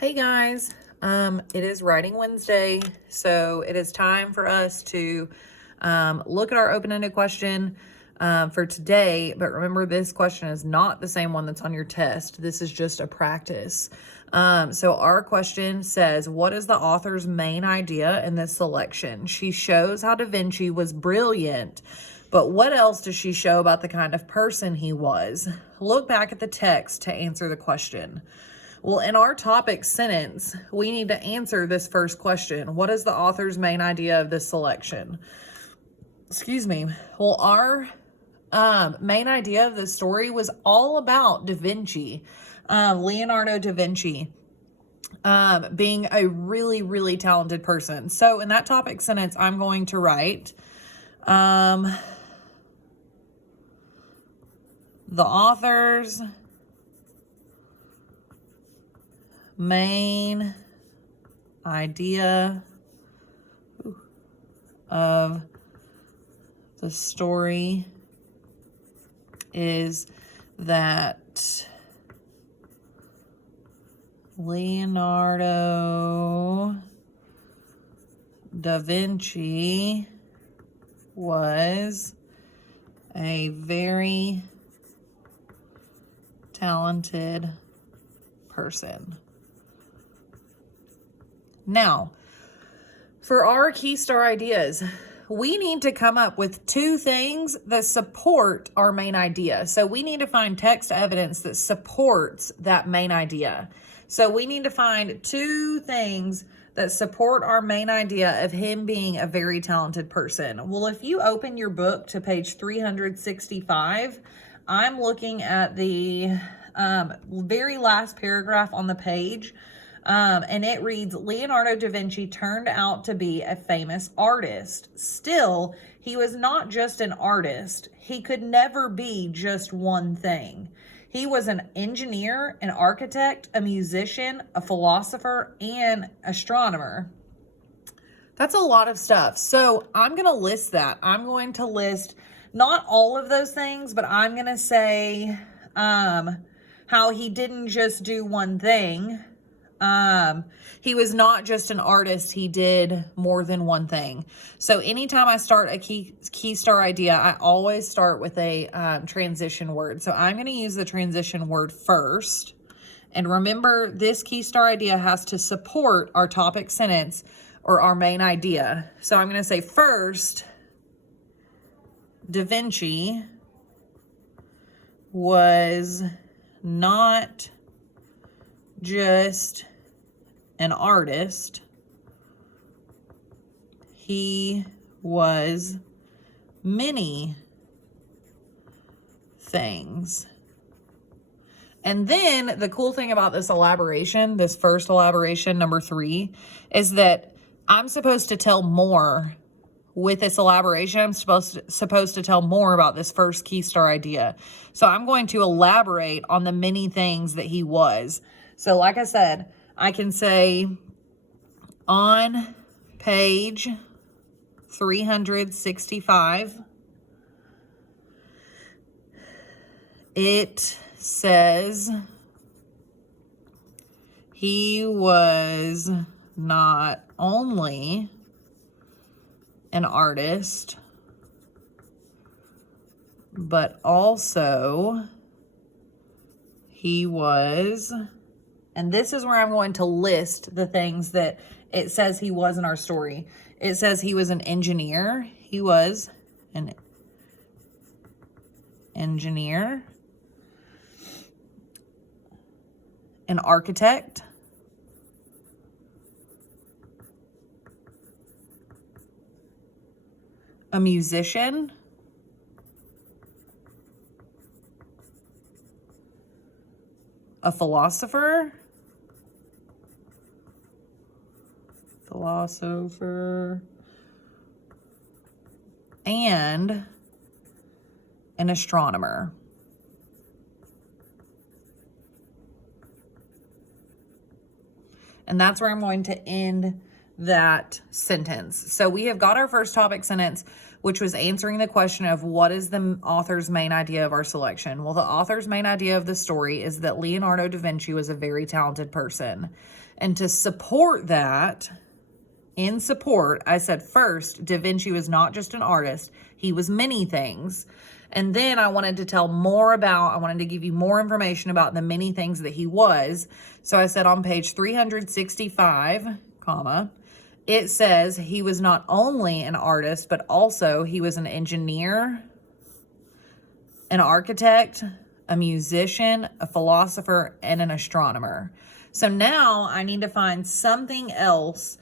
Hey guys, it is Writing Wednesday, so it is time for us to look at our open-ended question for today. But remember, this question is not the same one that's on your test. This is just a practice. So our question says, what is the author's main idea in this selection? She shows how Da Vinci was brilliant, but what else does she show about the kind of person he was? Look back at the text to answer the question. Well, in our topic sentence, we need to answer this first question. What is the author's main idea of this selection? Excuse me. Well, our main idea of this story was all about Da Vinci, Leonardo da Vinci, being a really, really talented person. So in that topic sentence, I'm going to write, the author's main idea of the story is that Leonardo da Vinci was a very talented person. Now, for our key star ideas, we need to come up with two things that support our main idea. So we need to find text evidence that supports that main idea. So we need to find two things that support our main idea of him being a very talented person. Well, if you open your book to page 365, I'm looking at the very last paragraph on the page. And it reads, Leonardo da Vinci turned out to be a famous artist. Still, he was not just an artist. He could never be just one thing. He was an engineer, an architect, a musician, a philosopher, and astronomer. That's a lot of stuff. So I'm going to list that. I'm going to list not all of those things, but I'm going to say how he didn't just do one thing. He was not just an artist. He did more than one thing. So anytime I start a key star idea, I always start with a transition word. So I'm going to use the transition word first. And remember, this key star idea has to support our topic sentence or our main idea. So I'm going to say first, Da Vinci was not just an artist. He was many things. And then the cool thing about this elaboration, this first elaboration, number 3, is that I'm supposed to tell more. With this elaboration, I'm supposed to tell more about this first key star idea. So I'm going to elaborate on the many things that he was. So like I said, I can say on page 365, it says he was not only an artist, but also he was, and this is where I'm going to list the things that it says he was in our story. It says he was an engineer. He was an engineer, an architect, a musician, a philosopher, and an astronomer. And that's where I'm going to end that sentence. So we have got our first topic sentence, which was answering the question of what is the author's main idea of our selection? Well, the author's main idea of the story is that Leonardo da Vinci was a very talented person. And to support that, in support, I said first, Da Vinci was not just an artist, he was many things. And then I wanted to I wanted to give you more information about the many things that he was. So I said on page 365, comma, it says he was not only an artist, but also he was an engineer, an architect, a musician, a philosopher, and an astronomer. So now I need to find something else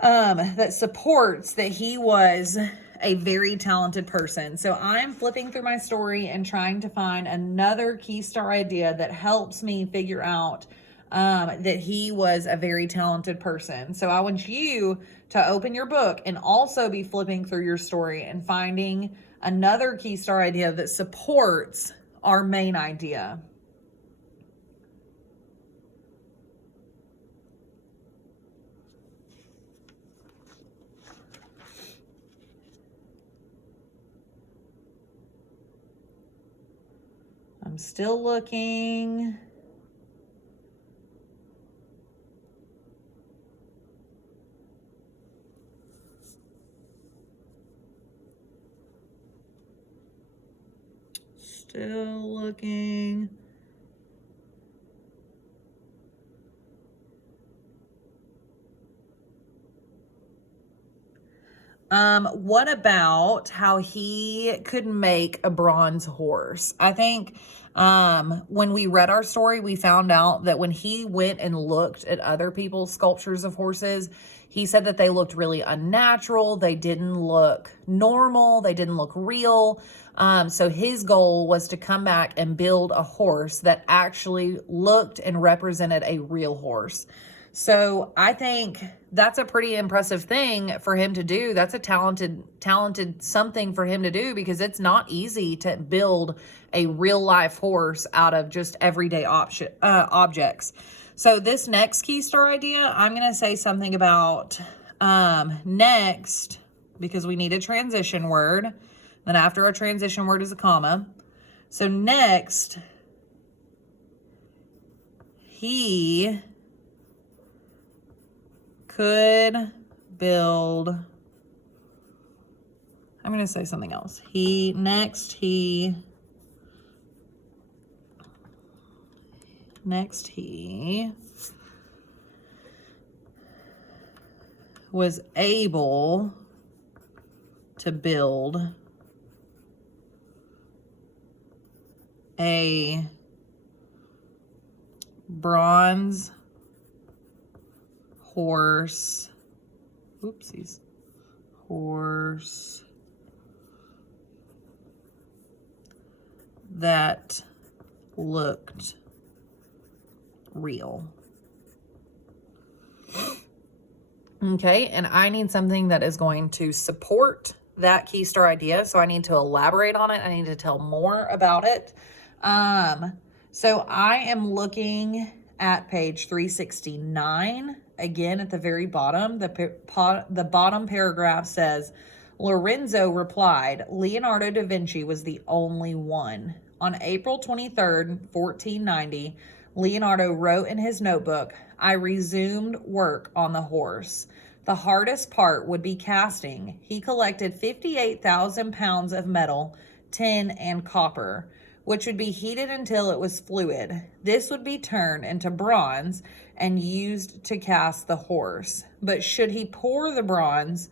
that supports that he was a very talented person. So I'm flipping through my story and trying to find another key star idea that helps me figure out that he was a very talented person. So I want you to open your book and also be flipping through your story and finding another key star idea that supports our main idea. I'm still looking. Still looking. What about how he could make a bronze horse? I think when we read our story, we found out that when he went and looked at other people's sculptures of horses, he said that they looked really unnatural. They didn't look normal. They didn't look real. So his goal was to come back and build a horse that actually looked and represented a real horse. So I think that's a pretty impressive thing for him to do. That's a talented something for him to do, because it's not easy to build a real life horse out of just everyday objects. So this next key star idea, I'm going to say something about next, because we need a transition word. Then after our transition word is a comma. So next, he could build, I'm going to say something else. He was able to build a bronze horse, horse that looked real. Okay, and I need something that is going to support that key star idea. So I need to elaborate on it. I need to tell more about it. So I am looking at page 369. Again, at the very bottom, the bottom paragraph says, Lorenzo replied, Leonardo da Vinci was the only one. On April 23rd, 1490, Leonardo wrote in his notebook, I resumed work on the horse. The hardest part would be casting. He collected 58,000 pounds of metal, tin, and copper, which would be heated until it was fluid. This would be turned into bronze and used to cast the horse. But should he pour the bronze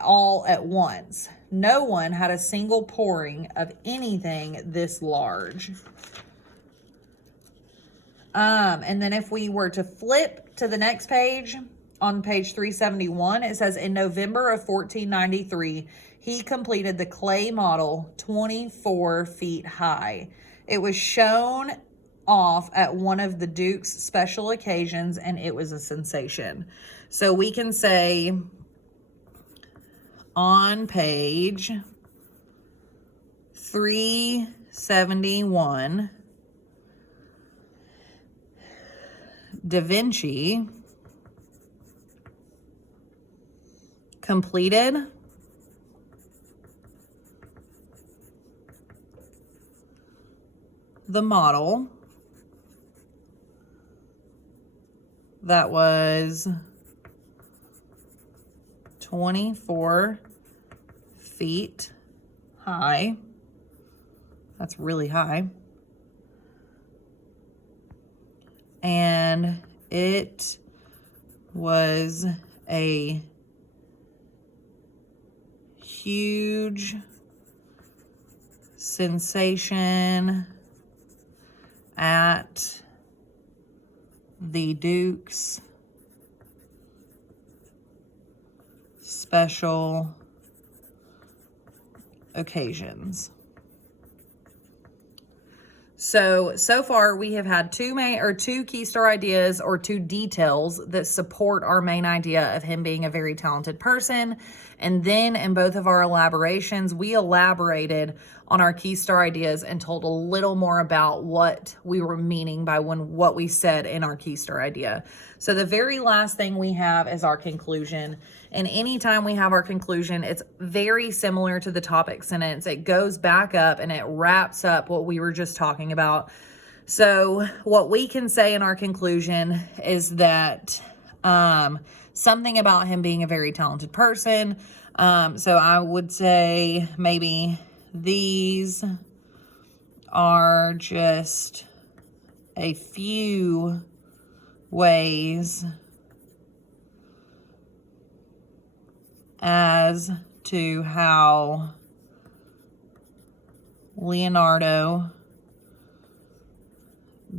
all at once? No one had a single pouring of anything this large. And then if we were to flip to the next page, on page 371, it says, in November of 1493, he completed the clay model 24 feet high. It was shown off at one of the Duke's special occasions, and it was a sensation. So we can say on page 371, Da Vinci completed the model that was 24 feet high. That's really high. And it was a huge sensation at the Duke's special occasions. So far we have had two key star ideas or two details that support our main idea of him being a very talented person. And then in both of our elaborations, we elaborated on our key star ideas and told a little more about what we were meaning by what we said in our key star idea. So the very last thing we have is our conclusion. And anytime we have our conclusion, it's very similar to the topic sentence. It goes back up and it wraps up what we were just talking about. So what we can say in our conclusion is that something about him being a very talented person. So I would say maybe these are just a few ways as to how Leonardo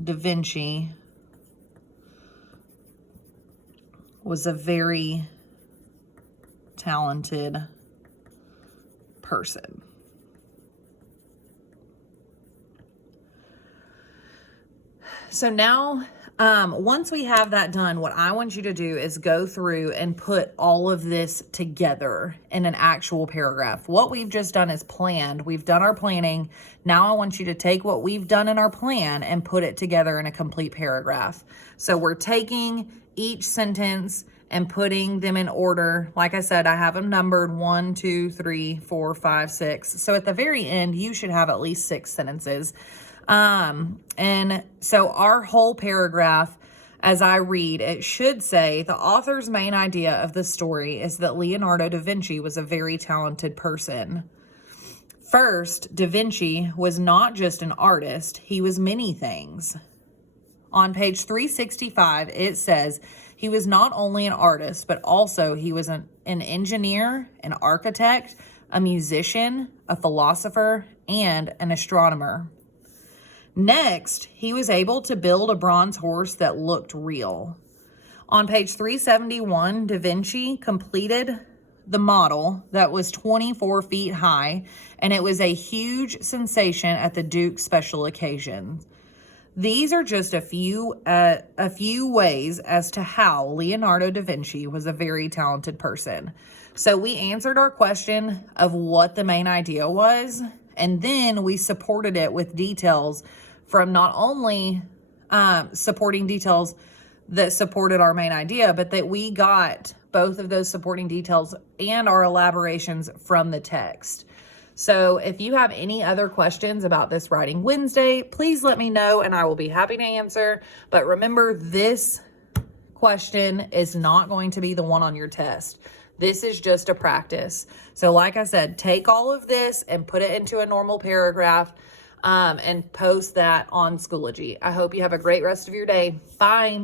da Vinci was a very talented person. So now, once we have that done, what I want you to do is go through and put all of this together in an actual paragraph. What we've just done is planned. We've done our planning. Now I want you to take what we've done in our plan and put it together in a complete paragraph. So we're taking each sentence and putting them in order. Like I said, I have them numbered 1, 2, 3, 4, 5, 6. So at the very end, you should have at least 6 sentences. And so our whole paragraph, as I read, it should say the author's main idea of the story is that Leonardo da Vinci was a very talented person. First, Da Vinci was not just an artist, he was many things. On page 365, it says he was not only an artist, but also he was an engineer, an architect, a musician, a philosopher, and an astronomer. Next, he was able to build a bronze horse that looked real. On page 371, Da Vinci completed the model that was 24 feet high, and it was a huge sensation at the Duke's special occasions. These are just a few ways as to how Leonardo da Vinci was a very talented person. So we answered our question of what the main idea was, and then we supported it with details from not only supporting details that supported our main idea, but that we got both of those supporting details and our elaborations from the text. So if you have any other questions about this Writing Wednesday, please let me know and I will be happy to answer. But remember, this question is not going to be the one on your test. This is just a practice. So like I said, take all of this and put it into a normal paragraph and post that on Schoology. I hope you have a great rest of your day. Bye.